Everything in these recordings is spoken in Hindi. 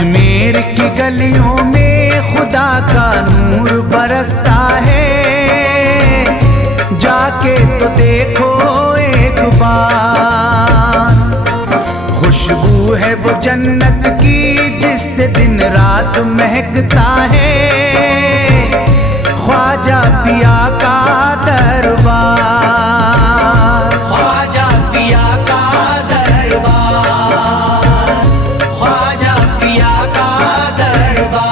अजमेर की गलियों में खुदा का नूर बरसता है, जाके तो देखो एक बार। खुशबू है वो जन्नत की जिससे दिन रात महकता है, ख्वाजा पिया का दरबार, ख्वाजा पिया का दरबार, ख्वाजा पिया का दरबार।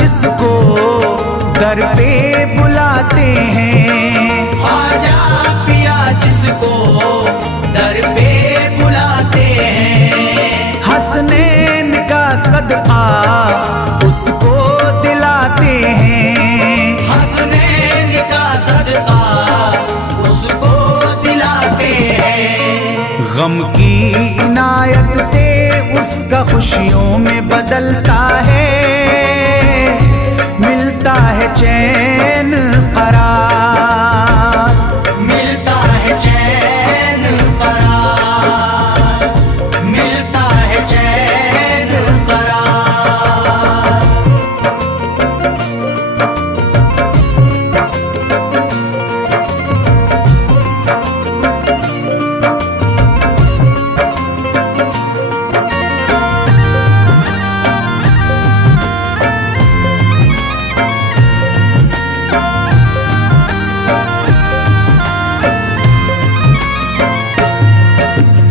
जिसको दर पे बुलाते हैं, ख्वाजा पिया जिसको दर पे बुलाते हैं, हसनैन का सदका उसको दिलाते हैं, हसनैन का सदका उसको दिलाते हैं। गम की इनायत से उसका खुशियों में बदलता है, मिलता है चैन करार, मिलता है चैन करार, मिलता है चैन करार।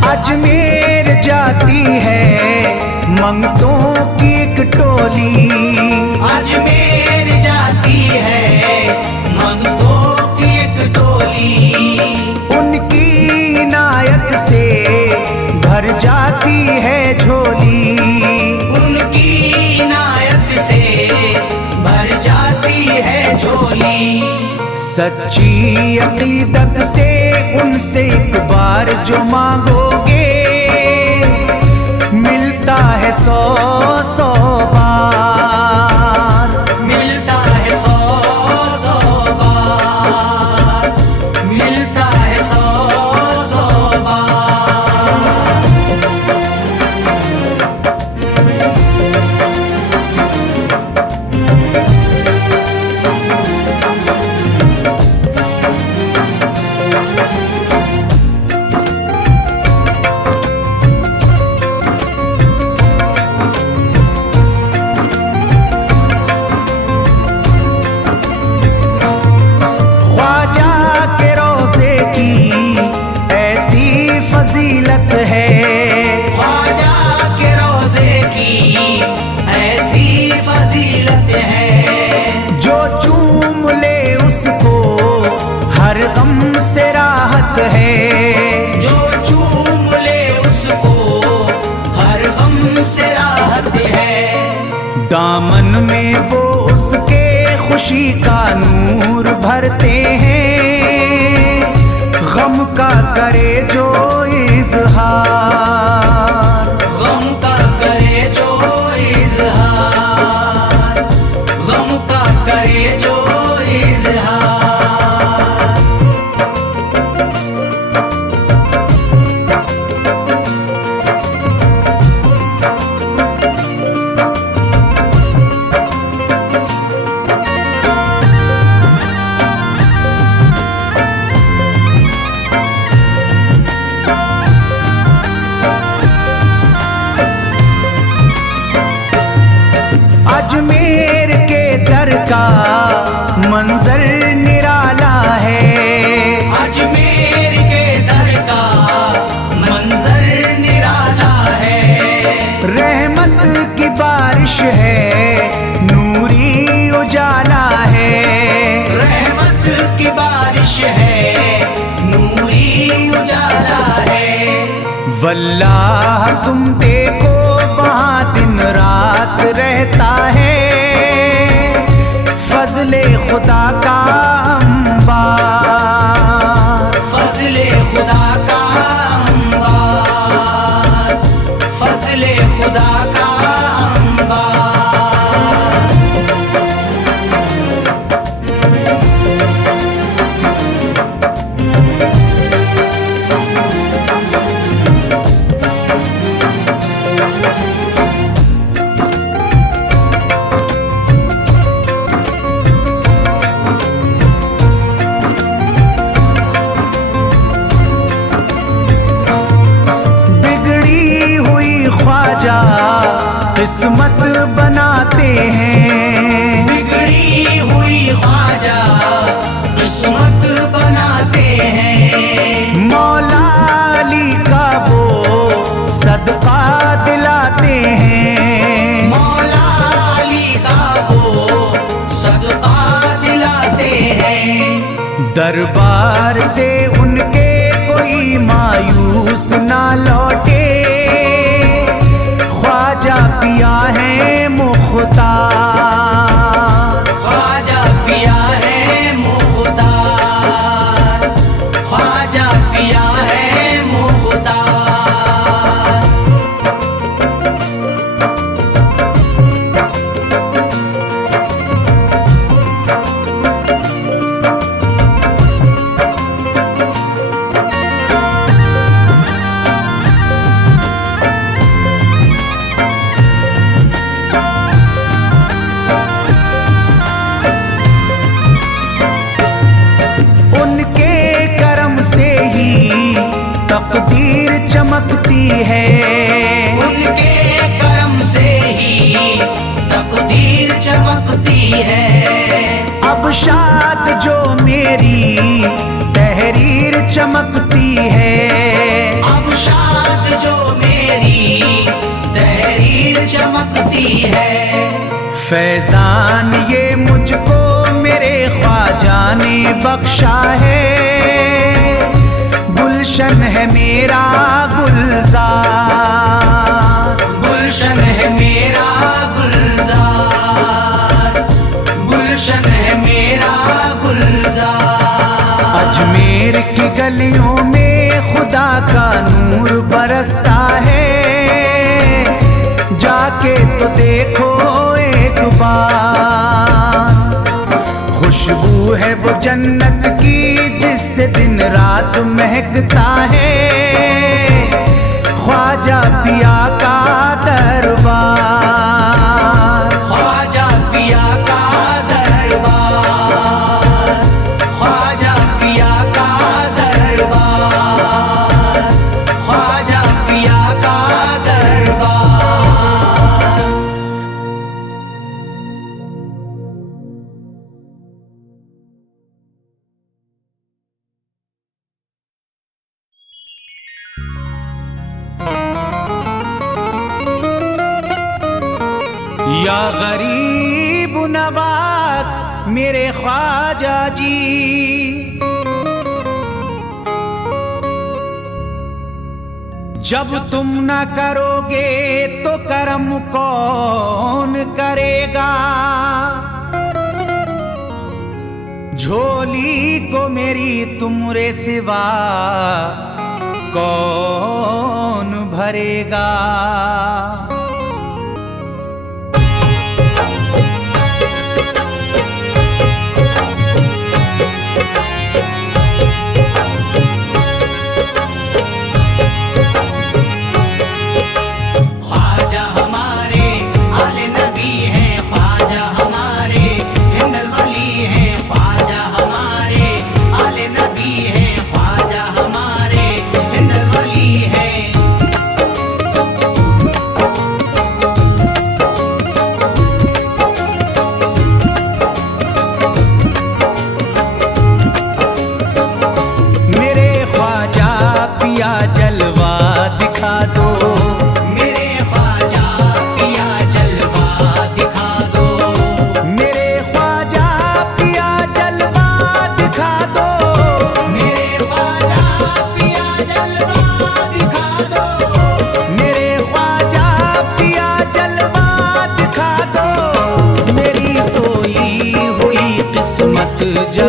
अजमेर जाती है मंगतों की एक टोली, अजमेर जाती है मंगतों की एक टोली, उनकी इनायत से भर जाती है झोली, उनकी इनायत से भर जाती है झोली। सच्ची अकीदत से उनसे एक बार जो मांगोगे, मिलता है 100 बार, मिलता है 100 बार, मिलता है 100 बार। फजीलत है ख्वाजा के रोज़े की ऐसी फजीलत है, जो चूम ले उसको हर गम से राहत है, जो चूम ले उसको हर गम से राहत है। दामन में वो उसके खुशी का नूर भरते हैं, गम का करे जो इज़हार, गम का करे जो इज़हार, गम का करे जो इज़हार। अजमेर के दर का मंजर निराला है, अजमेर के दर का मंजर निराला है। रहमत की बारिश है, नूरी उजाला है, रहमत की बारिश है, नूरी उजाला है। वल्लाह तुम देखो वहाँ दिन रात रहता है, फजले खुदा का अंबार, फजले खुदा का अंबार, फजले खुदा का अंबार। किस्मत बनाते हैं, बिगड़ी हुई ख्वाजा किस्मत बनाते हैं। मौला अली का वो सदका दिलाते हैं, मौला अली का वो सदका दिलाते हैं। दरबार से उनके कोई मायूस ना लौटे, ख्वाजा पिया है मुख्तार, ख्वाजा पिया है मुख्तार, ख्वाजा पिया है मुख्तार। तकदीर चमकती है, उनके करम से ही तकदीर चमकती है। अब शाद जो मेरी तहरीर चमकती है, अब शाद जो मेरी तहरीर चमकती है। फैजान ये मुझको मेरे ख्वाजा ने बख्शा है, गुलशन है मेरा गुलजार, गुलशन है मेरा गुलजार, गुलशन है मेरा गुलजार। अजमेर की गलियों में खुदा का नूर बरसता है, जाके तो देखो एक बार। खुशबू है वो जन्नत की जिससे दिन रात महकता है, ख्वाजा पिया का दरबार, ख्वाजा पिया का दरबार, ख्वाजा पिया का दरबार, ख्वाजा पिया का दरबार। या गरीब नवाज मेरे ख्वाजा जी, जब तुम न करोगे तो करम कौन करेगा। झोली को मेरी तुमरे सिवा कौन भरेगा।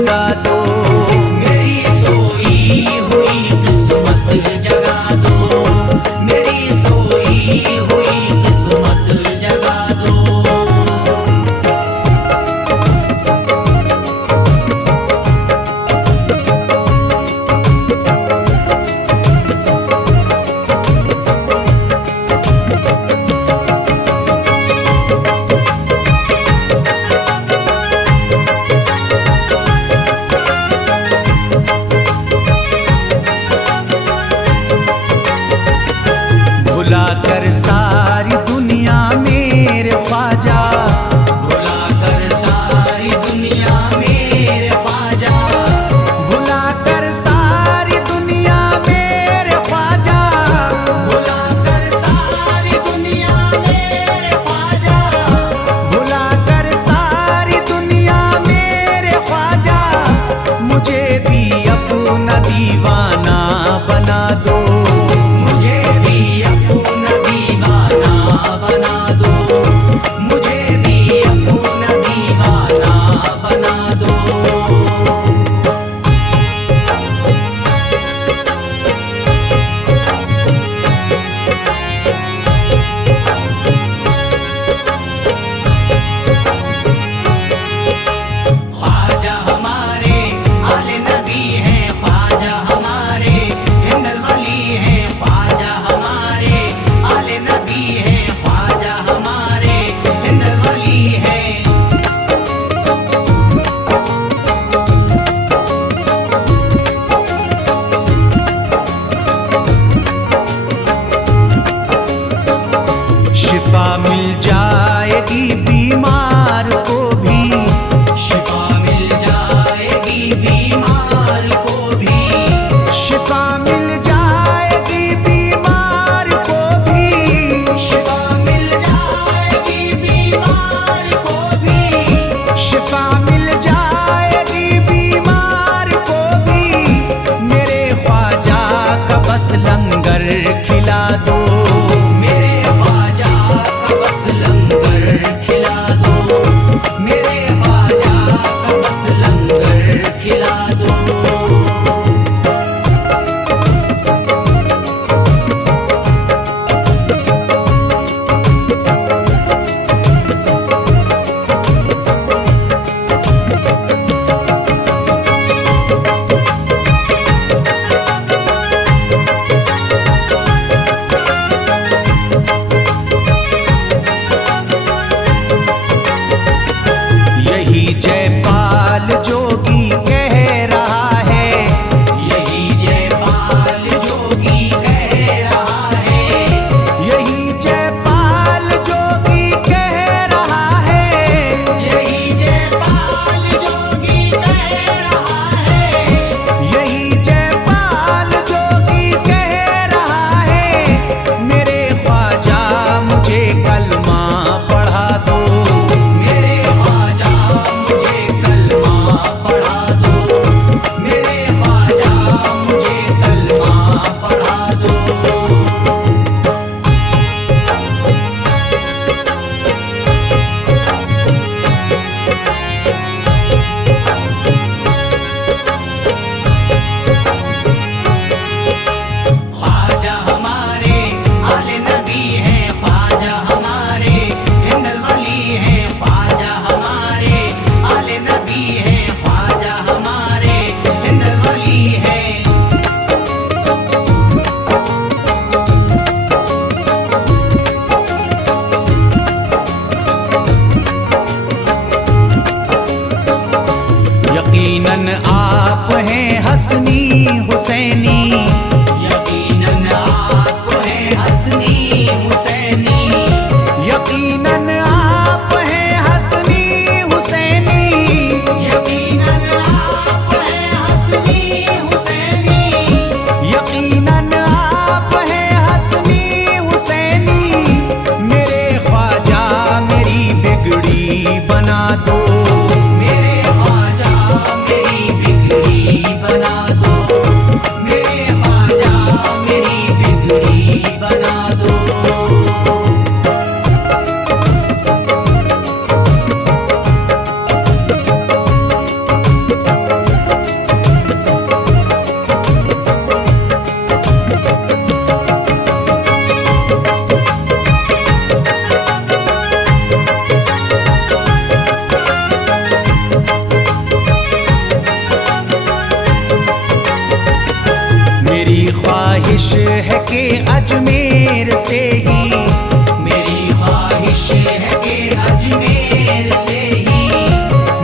जगा दो, मेरी सोई हुई किस्मत जगा दो, मेरी सोई हुई किस्मत जगा दो। भुला कर सारी दुनिया मेरे ख्वाजा, भुला कर सारी दुनिया मेरे ख्वाजा, भुला कर सारी दुनिया मेरे ख्वाजा, भुला कर सारी दुनिया मेरे ख्वाजा, भुला कर सारी दुनिया मेरे ख्वाजा, मुझे भी अपना दीवाना बना दो, मुझे भी अपना दीवाना बना दो, मुझे भी अपना दीवाना बना दो। ख्वाजा हमारे आले नबी हैं, ख्वाजा हमारे ख्वाहिश है कि अजमेर से ही, मेरी ख्वाहिश है कि अजमेर से ही,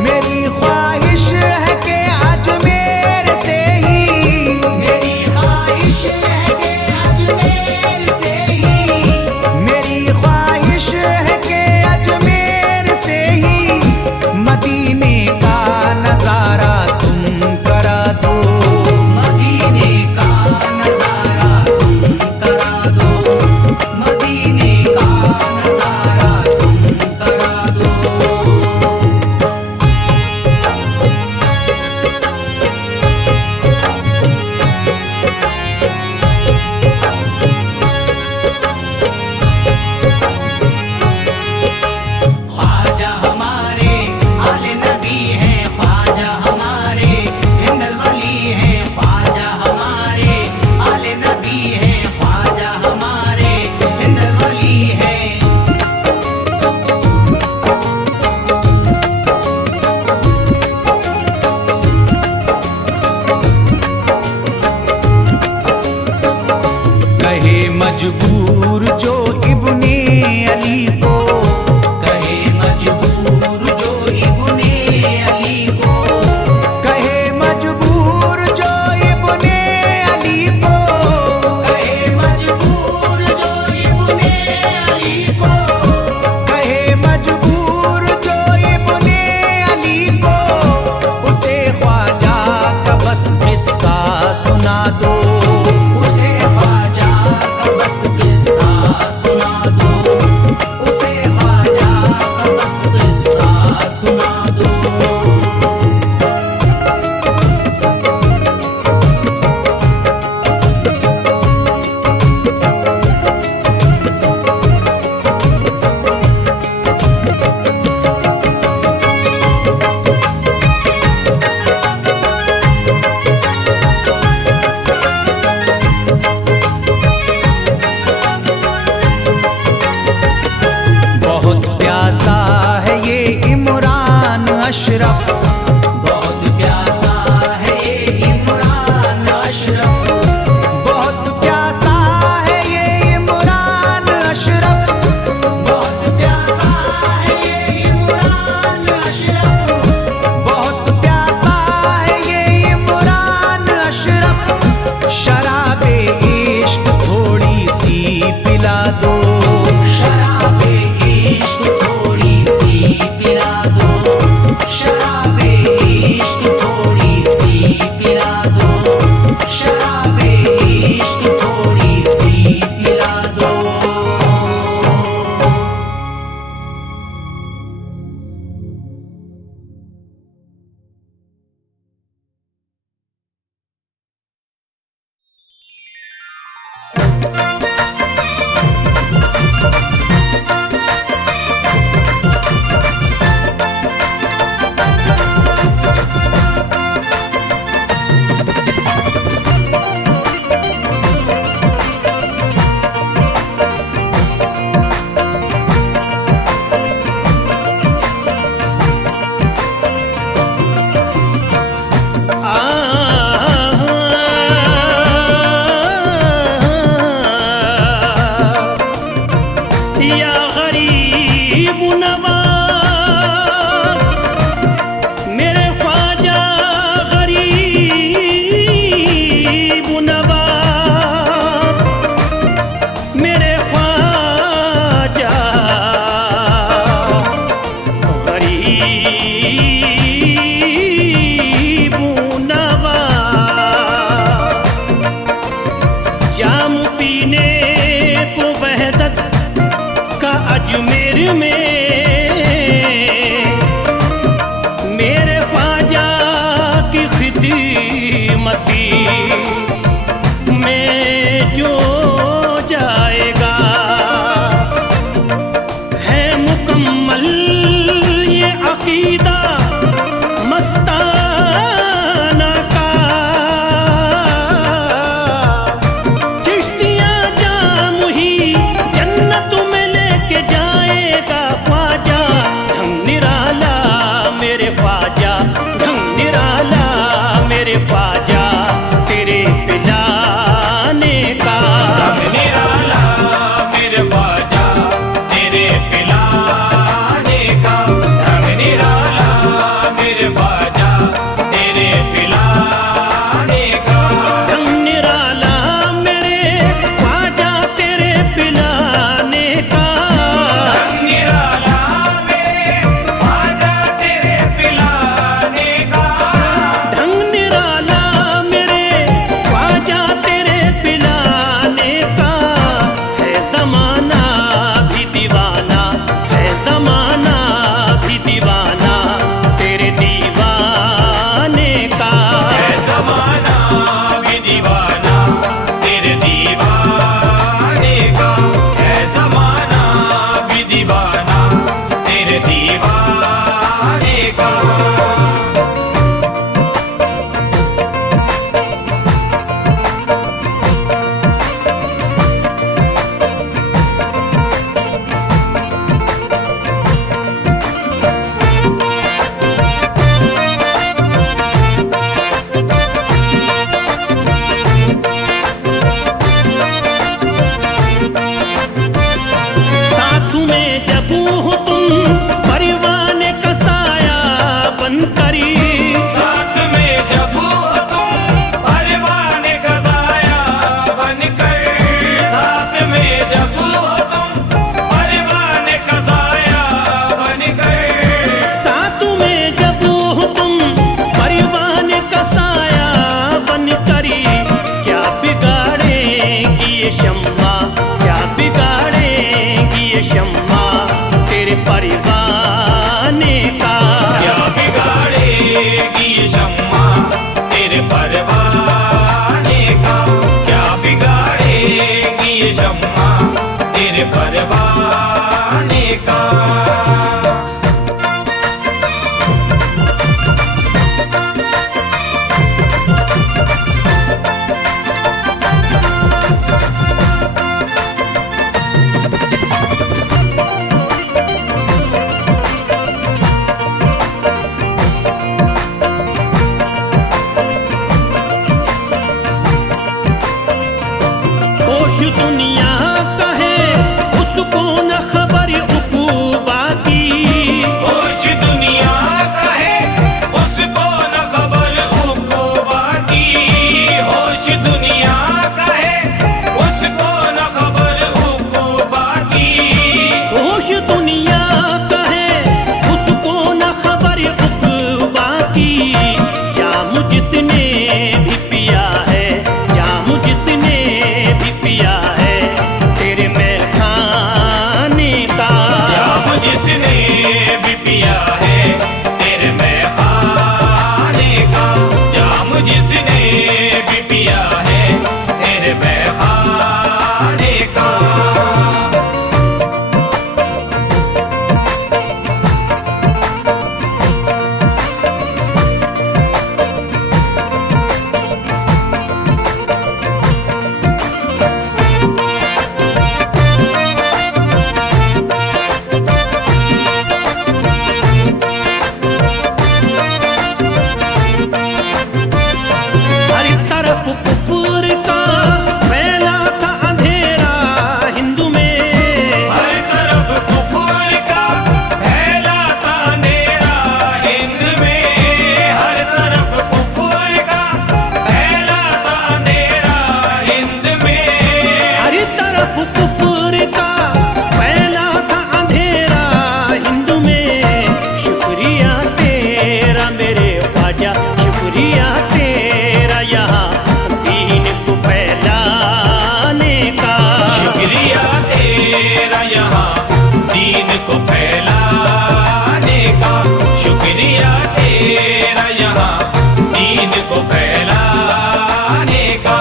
मेरी ख्वाहिश है कि अजमेर से ही, मेरी ख्वाहिश है कि अजमेर से ही, मेरी ख्वाहिश है कि अजमेर से ही मदीने का नजारा तुम करा दो, मदीने का नजारा तुम करा दो, मदीने का नजारा तुम करा दो। ख्वाजा हमारे आले नबी हैं, ख्वाजा हमारे हिंदल वली हैं, ख्वाजा हमारे आले नबी हैं, ख्वाजा हमारे हिंदल वली हैं। कहे मजबूर जो इब्ने अली को, कहे मजबूर जो इब्ने अली को, कहे मजबूर जो इब्ने अली को, कहे मजबूर जो इब्ने अली को, कहे मजबूर जो इब्ने अली को, उसे ख्वाजा का बस किस्सा सुना दो, उसे ख्वाजा का बस किस्सा सुना दो, उसे ख्वाजा का बस किस्सा सुना दो। बहुत प्यासा है ये इमरान अशरफ, बहुत प्यासा है ये इमरान अशरफ, बहुत प्यासा है ये इमरान अशरफ, बहुत प्यासा है ये इमरान अशरफ, बहुत प्यासा है ये इमरान अशरफ, शराबे इश्क थोड़ी सी पिला दो, शराबे इश्क थोड़ी सी पिला दो, शराबे इश्क थोड़ी सी पिला दो, शराबे इश्क थोड़ी सी पिला दो। या गरीब नवाज मेरे ख्वाजा गरीब नवाज, मेरे ख्वाजा गरीब नवाज, जाम पीने को वहदत का अजमेर में मेरे ख्वाजा की खिदमती में जो जाएगा, है मुकम्मल ये अकीदा मस्ताना का, चिश्तिया जाम ही जन्नत में लेके जाएगा दुनिया कहे उसको न खबर उकूबा की। होश दुनिया कहे उसको न खबर उकूबा की। होश दुनिया कहे उसको न खबर उकूबा की। होश दुनिया कहे उसको न खबर उकूबा की। जाम जिसने भी पिया है, जाम जिसने भी पिया है तेरे मैं खाने का। जाम जिसने भी पिया है तेरे मैं खाने का। जाम जिसने भी पिया है तेरे मैं खाने का। हर तरफ कुफर का फैला था अंधेरा हिंदू में। हर तरफ कुफर का फैला था अंधेरा हिंद में। हर तरफ कुफर का फैला था अंधेरा हिंद में। हर तरफ कुफर का फैला था अंधेरा हिंदू में। शुक्रिया तेरा मेरे ख्वाजा, शुक्रिया तेरा यहाँ दीन को फैलाने का। शुक्रिया तेरा यहाँ दीन को फैलाने का। शुक्रिया तेरा यहाँ दीन को फैलाने का।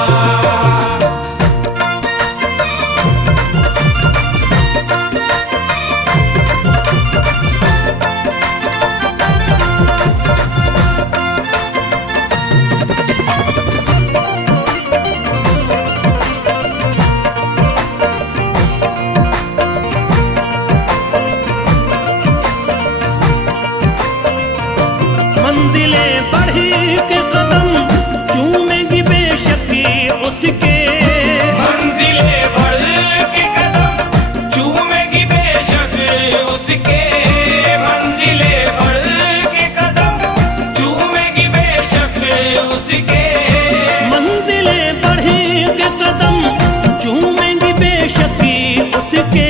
मंजिलें बढ़ी के कदम चूमेंगी बेशक उसके। मंजिलें बढ़ के कदम चूमेगी बेशक उसके। मंजिलें बढ़ के कदम चूमेगी बेशक उसके। मंजिलें बढ़ी के कदम चूमेंगी बेशक उसके।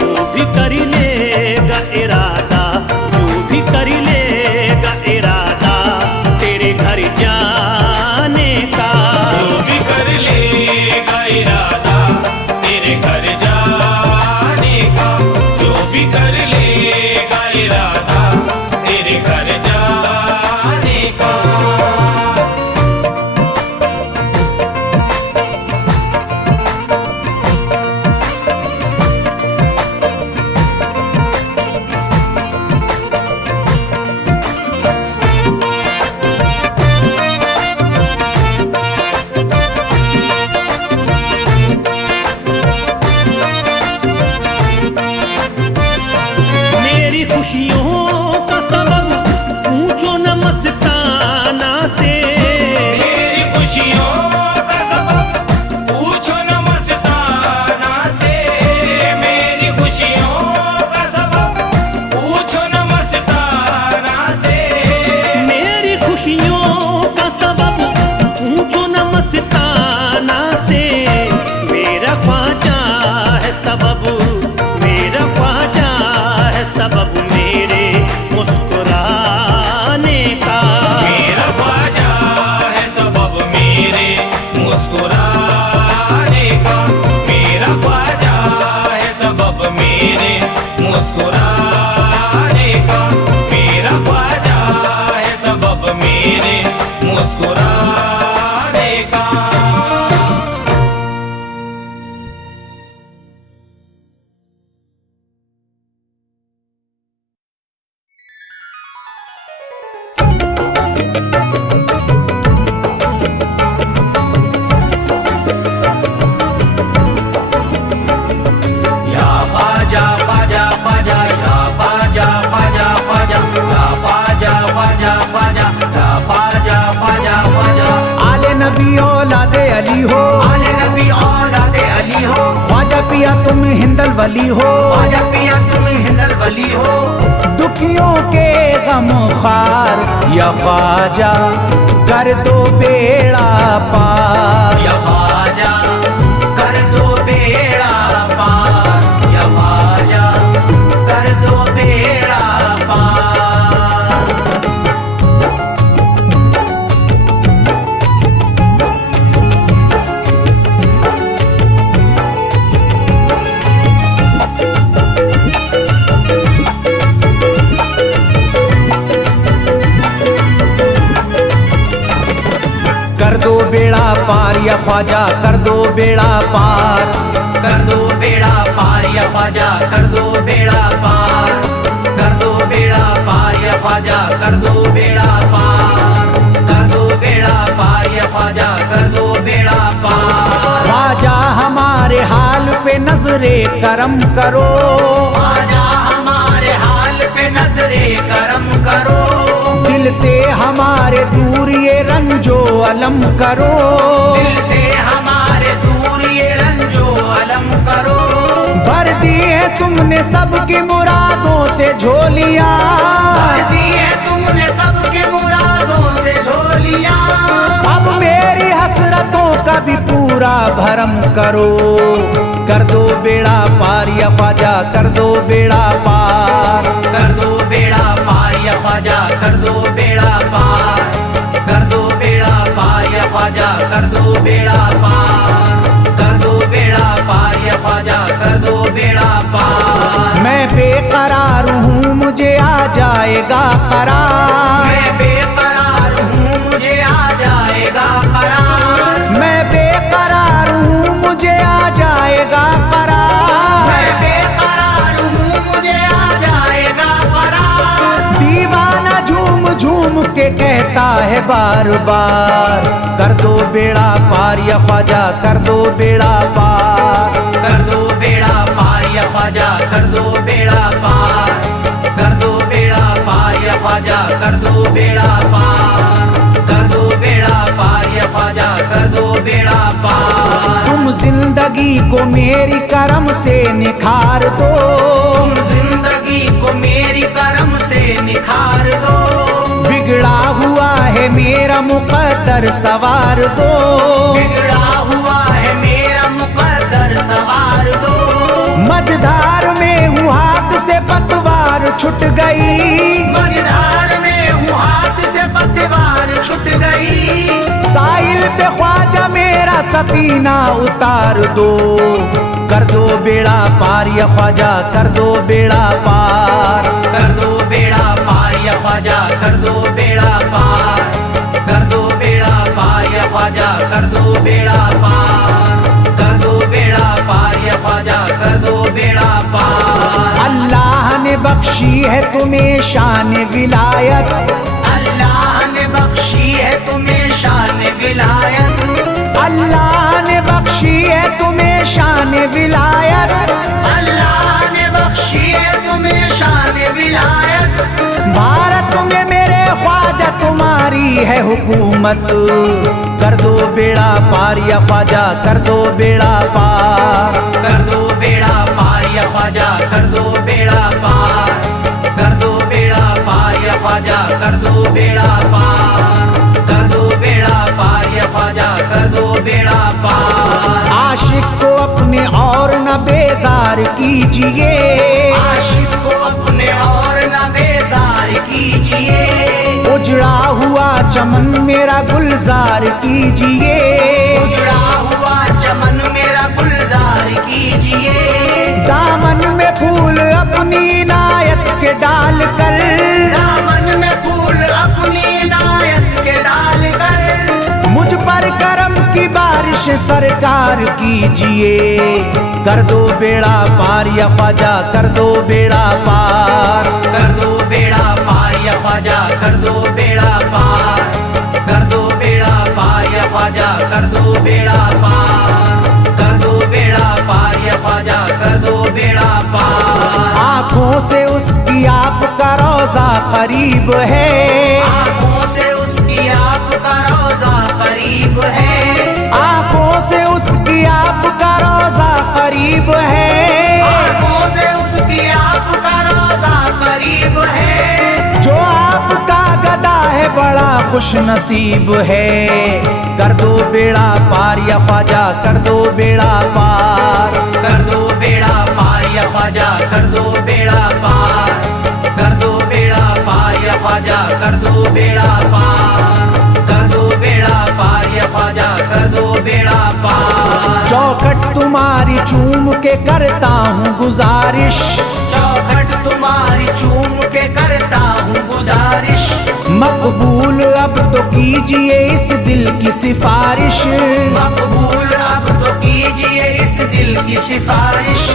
जो भी कर लेगा इरादा, जो भी कर लेगा इरादा तेरे घर जाने का। जो भी कर लेगा इरादा तेरे घर जाने का। जो भी कर लेगा इरादा तेरे घर जाने का। मेरी खुशियों का सबब पूछो न मस्ताना से। मेरी खुशियों का सबब पूछो न मस्ताना से। मेरी खुशियों का सबब पूछो न मस्ताना से। मेरी खुशियों का सबब पूछो न मस्ताना से। मेरा ख्वाजा है सबब, मेरा ख्वाजा है सबब मेरे मुस्कुराने का। मेरा ख्वाजा है सबब मेरे मुस्कुराने का। मेरा ख्वाजा है सबब मेरे मुस्कुराने का। मेरा ख्वाजा है सबब मेरे मुस्कुराने का। नबी औलादे अली हो, आले नबी औलादे अली हो, पिया तुम हिंदल वली हो, ख्वाजा पिया तुम हिंदल वली हो, दुखियों के गम खार या ख्वाजा कर दो बेड़ा पार। या ख्वाजा कर दो बेड़ा पार, या ख्वाजा कर दो बेड़ा पार। कर दो बेड़ा पार या ख्वाजा कर दो बेड़ा पार, कर दो बेड़ा पार या ख्वाजा कर दो बेड़ा पार, कर दो बेड़ा पार या ख्वाजा कर दो बेड़ा पार, कर दो बेड़ा पार या ख्वाजा कर दो बेड़ा पार। ख्वाजा हमारे हाल पे नजरे करम करो, ख्वाजा हमारे हाल पे नजरे करम करो, दिल से हमारे दूर ये रंजो अलम करो, दिल से हमारे दूर ये रंजो अलम करो। भर दी है तुमने सबकी मुरादों से झोलियां, भर दी है तुमने सबके मुरादों से झोलियां, अब मेरी हसरतों का भी पूरा भरम करो। कर दो बेड़ा पार या ख्वाजा कर दो बेड़ा पार, कर दो बेड़ा पार या ख्वाजा कर दो बेड़ा पार, कर दो बेड़ा पार या ख्वाजा कर दो बेड़ा पार, कर दो बेड़ा पार या ख्वाजा कर दो बेड़ा पार। मैं बेकरार हूँ मुझे आ जाएगा करार, मैं बेकरार हूँ मुझे आ जाएगा करार, मैं बेकरार हूँ मुझे आ जाएगा करार, मैं बेकरार हूँ मुझे आ जाएगा करार। दीवाना झूम झूम के कहता है बार बार, कर दो बेड़ा पार या ख्वाजा कर दो बेड़ा पार, कर दो बेड़ा पार या ख्वाजा कर दो बेड़ा पार, कर दो बेड़ा पार या ख्वाजा कर दो बेड़ा पार, कर दो बेड़ा पार या ख्वाजा कर दो बेड़ा पार। तुम जिंदगी को मेरी करम से निखार दो, तुम जिंदगी को मेरी करम से निखार दो, बिगड़ा हुआ है मेरा मुकद्दर सवार दो, बिगड़ा हुआ है मेरा मुकद्दर सवार दो। मझधार में हूँ हाथ से पतवार छूट गई, मझधार में हूँ हाथ से पतवार छूट गई, साहिल पे ख्वाजा मेरा सफीना उतार दो। कर दो बेड़ा पार या ख्वाजा कर दो बेड़ा पार, कर दो बेड़ा पार या ख्वाजा कर दो बेड़ा पार, कर दो बेड़ा पार या ख्वाजा कर दो बेड़ा पार, कर दो बेड़ा पार या ख्वाजा कर दो बेड़ा पार। अल्लाह ने बख्शी है तुम्हें शान विलायत, अल्लाह ने बख्शी है तुम्हें शान विलायत, अल्लाह ने बख्शी है तुम्हें शान विलायत, अल्लाह ने बख्शी है तुम्हें शान विलायत। भारत में मेरे ख्वाजा तुम्हारी है हुकूमत, कर दो बेड़ा पार या ख्वाजा कर दो बेड़ा पार, कर दो बेड़ा पार या ख्वाजा कर दो बेड़ा पार, कर दो बेड़ा पार या ख्वाजा कर दो बेड़ा पार, कर दो बेड़ा पार या ख्वाजा कर दो बेड़ा पार। आशिक को अपने और न बेजार कीजिए, आशिक को अपने और न बेजार कीजिए, उजड़ा हुआ चमन मेरा गुलजार कीजिए, उजड़ा हुआ चमन मेरा गुलजार कीजिए, दामन में फूल अपनी इनायत के डाल कर, दामन में फूल अपनी इनायत के डाल कर, मुझ पर करम की बारिश सरकार कीजिए। कर दो बेड़ा पार या ख्वाजा कर दो बेड़ा पार, कर दो बेड़ा पार या ख्वाजा कर दो बेड़ा पार, कर दो बेड़ा पार या ख्वाजा कर दो बेड़ा पार, कर दो बेड़ा पार या ख्वाजा कर दो बेड़ा पार। आँखों से उसकी आपका रोजा करीब है, आँखों से उसकी आपका रोजा करीब है, आँखों से उसकी आपका रोजा करीब है, खुश नसीब है। कर दो बेड़ा पार या ख्वाजा, कर दो बेड़ा पार, कर दो बेड़ा पार या ख्वाजा, कर दो बेड़ा पार, कर दो बेड़ा पार या ख्वाजा, कर दो बेड़ा पार, कर दो बेड़ा पार या ख्वाजा, कर दो बेड़ा पार। चौखट तुम्हारी चूम के करता हूँ गुजारिश, चौखट तुम्हारी चूम के करता हूँ गुजारिश, मकबूल अब तो कीजिए इस दिल की सिफारिश, मकबूल अब तो कीजिए इस दिल की सिफारिश।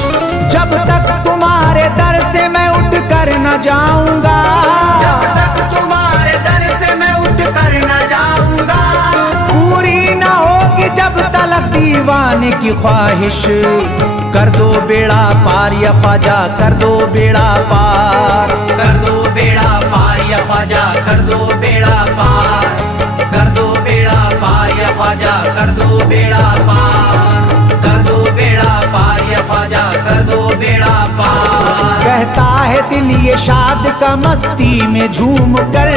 जब तक तुम्हारे दर से मैं उठ कर न जाऊंगा, जब तक तुम्हारे दर से मैं उठ कर न जाऊंगा, पूरी न होगी जब तलक दीवाने की ख्वाहिश। कर दो बेड़ा पार या ख्वाजा, कर दो बेड़ा पार, कर दो बेड़ा पार या ख्वाजा, कर दो बेड़ा पार, कर दो बेड़ा पार या ख्वाजा, कर दो बेड़ा पार, कर दो बेड़ा पार या ख्वाजा, कर दो बेड़ा पार। कहता है दिल ये शाद का मस्ती में झूम कर,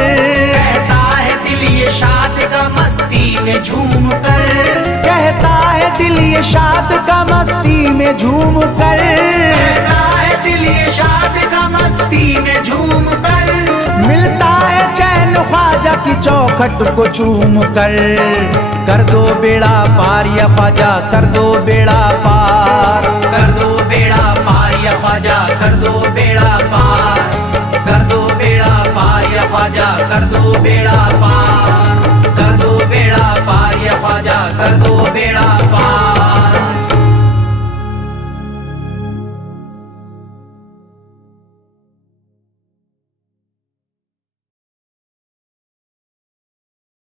कहता है दिल ये शाद का मस्ती में झूम कर, कहता है दिल ये शाद का मस्ती में झूम कर, कहता है दिल ये शाद का मस्ती में झूम कर। मिलता है चैन ख्वाजा की चौखट को चूम कर। कर दो बेड़ा पार या ख्वाजा, कर दो बेड़ा पार, कर दो बेड़ा पार या ख्वाजा, कर दो बेड़ा पार, कर दो बेड़ा पार या ख्वाजा, कर दो बेड़ा